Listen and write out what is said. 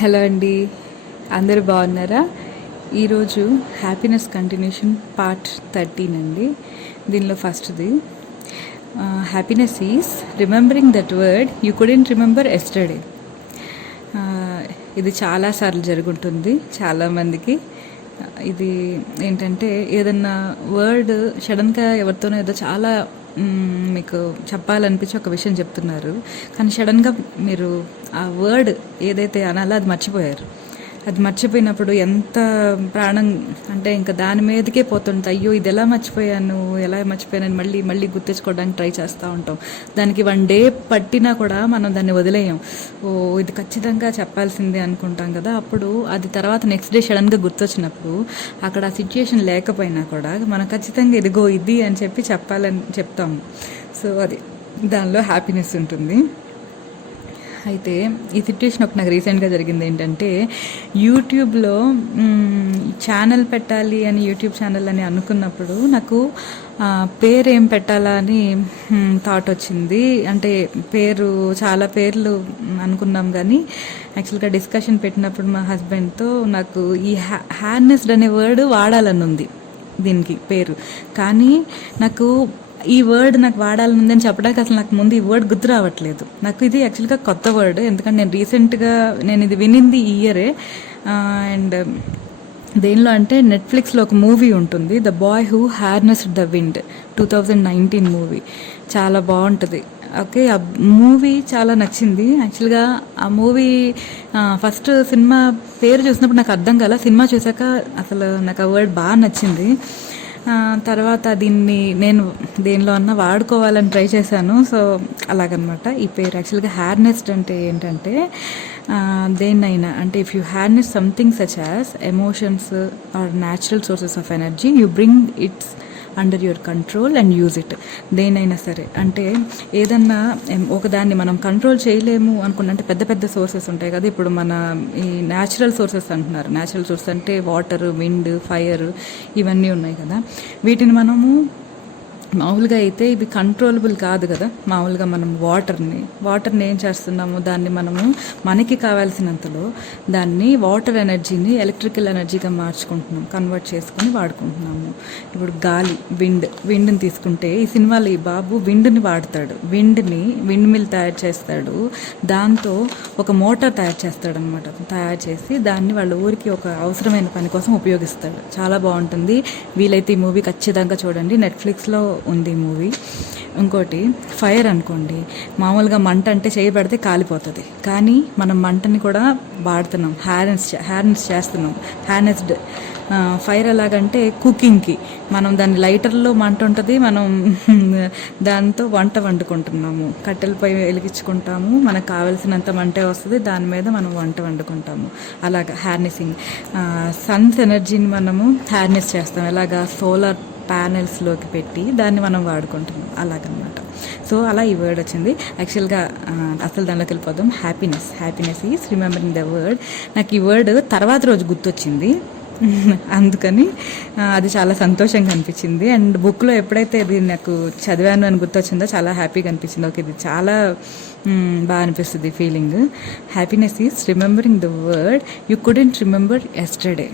Hello అండి, అందరూ బాగున్నారా? ఈరోజు హ్యాపీనెస్ కంటిన్యూషన్ పార్ట్ 13 అండి. దీనిలో ఫస్ట్ది happiness is remembering that word you couldn't remember yesterday. ఇది చాలాసార్లు జరుగుతుంది చాలామందికి. ఇది ఏంటంటే, ఏదన్నా వర్డ్ సడన్గా ఎవరితోనో ఏదో చాలా మీకు చెప్పాలనిపించి ఒక విషయం చెప్తున్నారు, కానీ సడన్గా మీరు ఆ వర్డ్ ఏదైతే అనాలో అది మర్చిపోయారు. అది మర్చిపోయినప్పుడు ఎంత ప్రాణం అంటే ఇంకా దాని మీదకే పోతుంటా, అయ్యో ఇది ఎలా మర్చిపోయాను మళ్ళీ మళ్ళీ గుర్తించుకోవడానికి ట్రై చేస్తూ ఉంటాం. దానికి 1 డే పట్టినా కూడా మనం దాన్ని వదిలేయం. ఇది ఖచ్చితంగా చెప్పాల్సిందే అనుకుంటాం కదా. అప్పుడు అది తర్వాత నెక్స్ట్ డే సడన్గా గుర్తొచ్చినప్పుడు అక్కడ ఆ సిచ్యుయేషన్ లేకపోయినా కూడా మనం ఖచ్చితంగా ఇదిగో ఇది అని చెప్పి చెప్పాలని చెప్తాము. సో అది దానిలో హ్యాపీనెస్ ఉంటుంది. అయితే ఈ సిట్యుయేషన్ ఒక నాకు రీసెంట్గా జరిగింది. ఏంటంటే, యూట్యూబ్లో ఛానల్ పెట్టాలి అని, యూట్యూబ్ ఛానల్ అని అనుకున్నప్పుడు నాకు పేరు ఏం పెట్టాలా అని థాట్ వచ్చింది. అంటే చాలా పేర్లు అనుకున్నాం, కానీ యాక్చువల్గా డిస్కషన్ పెట్టినప్పుడు మా హస్బెండ్తో నాకు ఈ హ్యార్నెస్డ్ అనే వర్డ్ వాడాలని ఉంది దీనికి పేరు. కానీ నాకు ఈ వర్డ్ నాకు వాడాలని ఉందని చెప్పడానికి అసలు నాకు ముందు ఈ వర్డ్ గుర్తు రావట్లేదు. నాకు ఇది యాక్చువల్గా కొత్త వర్డ్, ఎందుకంటే నేను రీసెంట్గా ఇది వినింది ఈ ఇయరే. అండ్ దేనిలో అంటే, నెట్ఫ్లిక్స్లో ఒక మూవీ ఉంటుంది, the boy who harnessed the wind, 2019 movie. చాలా బాగుంటుంది. ఓకే, ఆ మూవీ చాలా నచ్చింది. యాక్చువల్గా ఆ మూవీ ఫస్ట్ సినిమా పేరు చూసినప్పుడు నాకు అర్థం కాల, సినిమా చూసాక అసలు నాకు ఆ వర్డ్ బాగా నచ్చింది. తర్వాత దీన్ని నేను దేనిలో అన్నా వాడుకోవాలని ట్రై చేశాను. సో అలాగనమాట ఈ పేరు. యాక్చువల్గా హ్యార్నెస్డ్ అంటే ఏంటంటే, దేన్నైనా అంటే, if you harness something such as emotions or natural sources of energy, you bring its under your control and use it. దేనైనా సరే, అంటే ఏదన్నా ఒకదాన్ని మనం కంట్రోల్ చేయలేము అనుకున్న, అంటే పెద్ద పెద్ద సోర్సెస్ ఉంటాయి కదా. ఇప్పుడు మన ఈ న్యాచురల్ సోర్సెస్ అంటున్నారు. న్యాచురల్ సోర్సెస్ అంటే వాటర్, విండ్, ఫైర్, ఇవన్నీ ఉన్నాయి కదా. వీటిని మనము మామూలుగా అయితే ఇవి కంట్రోలబుల్ కాదు కదా. మామూలుగా మనం వాటర్ని ఏం చేస్తున్నాము, దాన్ని మనము మనకి కావాల్సినంతలో దాన్ని వాటర్ ఎనర్జీని ఎలక్ట్రికల్ ఎనర్జీగా మార్చుకుంటున్నాం, కన్వర్ట్ చేసుకొని వాడుకుంటున్నాము. ఇప్పుడు గాలి, విండ్ని తీసుకుంటే, ఈ సినిమాలో ఈ బాబు విండ్ని వాడతాడు. విండ్ మిల్ తయారు చేస్తాడు, దాంతో ఒక మోటార్ తయారు చేస్తాడు అనమాట. తయారు చేసి దాన్ని వాళ్ళ ఊరికి ఒక అవసరమైన పని కోసం ఉపయోగిస్తాడు. చాలా బాగుంటుంది. వీలైతే ఈ మూవీ ఖచ్చితంగా చూడండి, నెట్ఫ్లిక్స్లో ఉంది మూవీ. ఇంకోటి, ఫైర్ అనుకోండి, మామూలుగా మంట అంటే చేయబడితే కాలిపోతుంది, కానీ మనం మంటని కూడా వాడుతున్నాం, హ్యార్నెస్ చేస్తున్నాం. హ్యార్నెస్డ్ ఫైర్ ఎలాగంటే, కుకింగ్కి మనం దాన్ని లైటర్లో మంట ఉంటుంది, మనం దాంతో వంట వండుకుంటున్నాము. కట్టెలపై వెలిగించుకుంటాము, మనకు కావాల్సినంత మంటే వస్తుంది, దాని మీద మనం వంట వండుకుంటాము. అలాగా హ్యార్నెసింగ్. సన్స్ ఎనర్జీని మనము హ్యార్నెస్ చేస్తాం. ఎలాగా, సోలార్ ప్యానెల్స్లోకి పెట్టి దాన్ని మనం వాడుకుంటున్నాం, అలాగనమాట. సో అలా ఈ వర్డ్ వచ్చింది. యాక్చువల్గా అసలు దానిలోకి వెళ్ళిపోదాం. Happiness is remembering the word. నాకు ఈ వర్డ్ తర్వాత రోజు గుర్తొచ్చింది, అందుకని అది చాలా సంతోషంగా అనిపించింది. అండ్ బుక్లో ఎప్పుడైతే ఇది నాకు చదివాను అని గుర్తొచ్చిందో చాలా హ్యాపీగా అనిపించింది. ఓకే, ఇది చాలా బాగా అనిపిస్తుంది feeling. Happiness is remembering the word you couldn't remember yesterday.